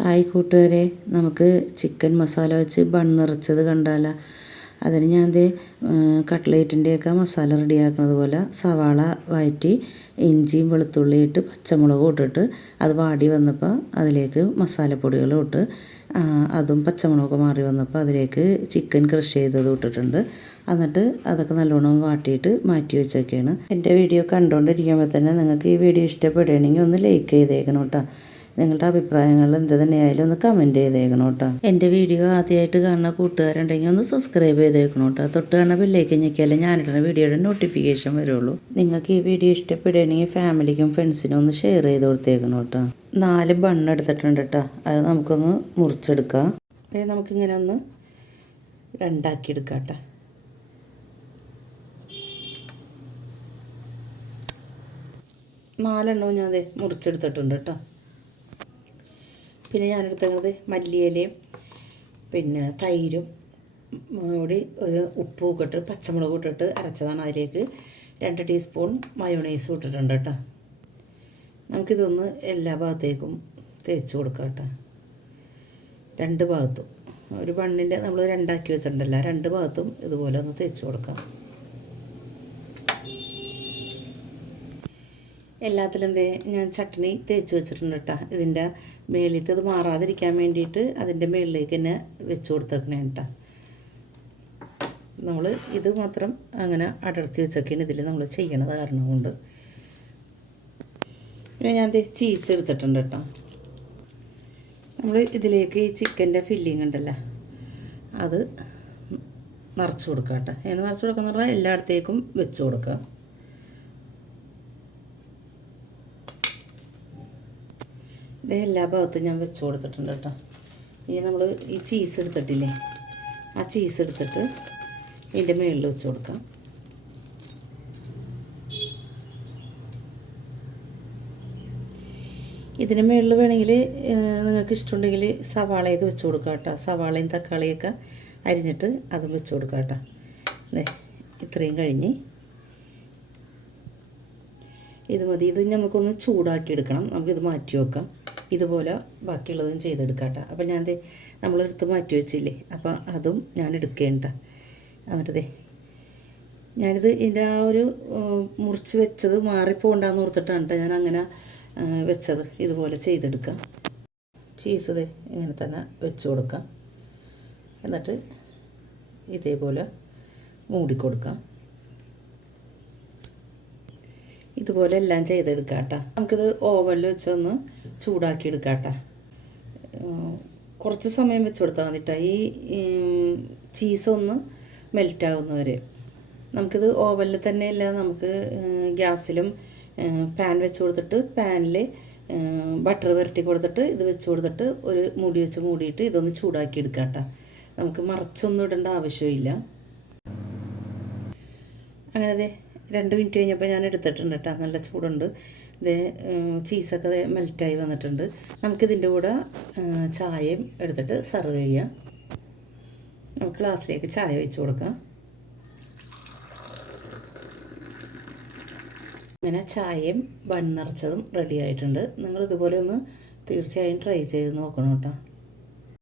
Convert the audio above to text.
Hi കൂട്ടുകാരെ നമുക്ക് chicken masala വെച്ച് ബൺ നിറച്ചത് കണ്ടാലോ. അതിന് ഞാൻ ദേ കട്ട്ലേറ്റിന്റെയൊക്കെ മസാല റെഡിയാക്കുന്നത് പോലെ സവാള വഴറ്റി ഇഞ്ചിയും വെളുത്തുള്ളിയും ഇട്ട് പച്ചമുളകും ഇട്ടിട്ട് അത് വാടി വന്നപ്പോൾ അതിലേക്ക് മസാലപ്പൊടികളും ഇട്ട് അതും പച്ചമുളകൊക്കെ മാറി വന്നപ്പോൾ അതിലേക്ക് ചിക്കൻ ക്രഷ് ചെയ്തത് ഇട്ടിട്ടുണ്ട്. എന്നിട്ട് അതൊക്കെ നല്ലോണം വാട്ടിയിട്ട് മാറ്റി വെച്ചൊക്കെയാണ് എന്റെ വീഡിയോ കണ്ടുകൊണ്ടിരിക്കുമ്പോൾ തന്നെ നിങ്ങൾക്ക് ഈ വീഡിയോ ഇഷ്ടപ്പെടുകയാണെങ്കിൽ ഒന്ന് ലൈക്ക് ചെയ്തേക്കണം കേട്ടോ നിങ്ങളുടെ അഭിപ്രായങ്ങൾ എന്ത് തന്നെയായാലും ഒന്ന് കമന്റ് ചെയ്തേക്കണം കേട്ടോ. എന്റെ വീഡിയോ ആദ്യമായിട്ട് കാണുന്ന കൂട്ടുകാരുണ്ടെങ്കിൽ ഒന്ന് സബ്സ്ക്രൈബ് ചെയ്തേക്കണം കേട്ടോ. തൊട്ട് കാണുന്ന ബില്ലേക്ക് ഞെക്കിയാലേ ഞാനിടുന്ന വീഡിയോയുടെ നോട്ടിഫിക്കേഷൻ വരുള്ളൂ. നിങ്ങൾക്ക് ഈ വീഡിയോ ഇഷ്ടപ്പെടുകയാണെങ്കിൽ ഫാമിലിക്കും ഫ്രണ്ട്സിനും ഒന്ന് ഷെയർ ചെയ്ത് കൊടുത്തേക്കണം കേട്ടോ. നാല് ബണ്ണ് എടുത്തിട്ടുണ്ട് കേട്ടോ. അത് നമുക്കൊന്ന് മുറിച്ചെടുക്കാം. അപ്പോൾ നമുക്കിങ്ങനെ ഒന്ന് രണ്ടാക്കി എടുക്കാം കേട്ടോ. നാലെണ്ണവും ഞാൻ അതെ മുറിച്ചെടുത്തിട്ടുണ്ട് കേട്ടോ. പിന്നെ ഞാനെടുത്തത് മല്ലിയിലയും പിന്നെ തൈരും കൂടി ഒരു ഉപ്പും ഒക്കെ ഇട്ട് പച്ചമുളക് ഇട്ടിട്ട് അരച്ചതാണ് അതിലേക്ക്. രണ്ട് ടീസ്പൂൺ മയോണൈസും ഇട്ടിട്ടുണ്ട് കേട്ടോ. നമുക്കിതൊന്ന് എല്ലാ ഭാഗത്തേക്കും തേച്ച് കൊടുക്കാം കേട്ടോ. രണ്ട് ഭാഗത്തും. ഒരു ബണ്ണിന്റെ നമ്മൾ രണ്ടാക്കി വെച്ചിട്ടുണ്ടല്ലോ രണ്ട് ഭാഗത്തും ഇതുപോലെ ഒന്ന് തേച്ച് കൊടുക്കാം. എല്ലാത്തിലും ദേ ഞാൻ ചട്ണി തേച്ച് വെച്ചിട്ടുണ്ട് കേട്ടോ. ഇതിന്റെ മേളിലത്തെ അത് മാറാതിരിക്കാൻ വേണ്ടിയിട്ട് അതിന്റെ മേളിലേക്ക് തന്നെ വെച്ച് കൊടുത്തേക്കണേ കേട്ടോ നമ്മൾ ഇത് മാത്രം അങ്ങനെ അടർത്തി വെച്ചൊക്കെയാണ് ഇതിൽ നമ്മൾ ചെയ്യണത് കാരണം കൊണ്ട്. പിന്നെ ഞാൻ ചീസ് എടുത്തിട്ടുണ്ട് കേട്ടോ നമ്മൾ ഇതിലേക്ക് ഈ ചിക്കന്റെ ഫില്ലിങ് ഉണ്ടല്ലോ അത് നിറച്ച് കൊടുക്കാം കേട്ടോ എങ്ങനെ നിറച്ച് കൊടുക്കുക എന്ന് പറഞ്ഞാൽ എല്ലായിടത്തേക്കും വെച്ച് കൊടുക്കാം. ഇത് എല്ലാ ഭാഗത്തും ഞാൻ വെച്ച് കൊടുത്തിട്ടുണ്ട് കേട്ടോ. ഇനി നമ്മൾ ഈ ചീസ് എടുത്തിട്ടില്ലേ? ആ ചീസ് എടുത്തിട്ട് ഇതിന്റെ മുകളിൽ വെച്ച് കൊടുക്കാം. ഇതിന് മുകളിൽ വേണമെങ്കിൽ നിങ്ങൾക്ക് ഇഷ്ടമുണ്ടെങ്കിൽ സവാളയൊക്കെ വെച്ച് കൊടുക്കാം കേട്ടോ. സവാളയും തക്കാളിയൊക്കെ അരിഞ്ഞിട്ട് അതും വെച്ച് കൊടുക്കാം കേട്ടോ. ഇത്രയും കഴിഞ്ഞ്. ഇത് മതി. ഇത് നമുക്കൊന്ന് ചൂടാക്കി എടുക്കണം നമുക്കിത് മാറ്റി വെക്കാം. ഇതുപോലെ ബാക്കിയുള്ളതും ചെയ്തെടുക്കാം കേട്ടോ അപ്പോൾ ഞാൻ നമ്മളെടുത്ത് മാറ്റി വെച്ചില്ലേ? അപ്പോൾ അതും ഞാൻ എടുക്കേണ്ട എന്നിട്ടതേ ഞാനിത് ഇതിന്റെ ആ ഒരു മുറിച്ച് വെച്ചത് മാറിപ്പോണ്ടെന്ന് ഓർത്തിട്ടാണ് ഞാൻ അങ്ങനെ വെച്ചത്. ഇതുപോലെ ചെയ്തെടുക്കാം. ചീസ് ഇങ്ങനെ തന്നെ വെച്ച് കൊടുക്കാം. എന്നിട്ട് ഇതേപോലെ മൂടിക്കൊടുക്കാം ഇതുപോലെ എല്ലാം ചെയ്തെടുക്കാം കേട്ടോ നമുക്കിത് ഓവനിൽ വെച്ചൊന്ന് ചൂടാക്കി എടുക്കാം കേട്ടോ കുറച്ച് സമയം വെച്ച് കൊടുത്താൽ മതിട്ട. ഈ ചീസൊന്ന് ചീസ് ഒന്ന് മെൽറ്റ് ആകുന്നവരെ നമുക്കിത് ഓവനിൽ തന്നെയല്ല നമുക്ക് ഗ്യാസിലും പാൻ വെച്ച് കൊടുത്തിട്ട് പാനിൽ ബട്ടർ വരട്ടി കൊടുത്തിട്ട് ഇത് വെച്ച് കൊടുത്തിട്ട് ഒരു മൂടി വെച്ച് മൂടിയിട്ട് ഇതൊന്ന് ചൂടാക്കി എടുക്കാം കേട്ടോ നമുക്ക് മറച്ചൊന്നും ഇടേണ്ട ആവശ്യമില്ല. അങ്ങനെ ദേ രണ്ട് മിനിറ്റ് കഴിഞ്ഞപ്പോൾ ഞാൻ എടുത്തിട്ടുണ്ട് കേട്ടോ നല്ല ചൂടുണ്ട്. ഇത് ചീസൊക്കെ മെൽറ്റായി വന്നിട്ടുണ്ട്. നമുക്കിതിന്റെ കൂടെ ചായയും എടുത്തിട്ട് സെർവ് ചെയ്യാം. നമുക്ക് ഗ്ലാസ്സിലേക്ക് ചായ വെച്ച് കൊടുക്കാം. അങ്ങനെ ചായയും ബൺ നിറച്ചതും റെഡി ആയിട്ടുണ്ട്. നിങ്ങൾ ഇതുപോലെ ഒന്ന് തീർച്ചയായും ട്രൈ ചെയ്ത് നോക്കണം കേട്ടോ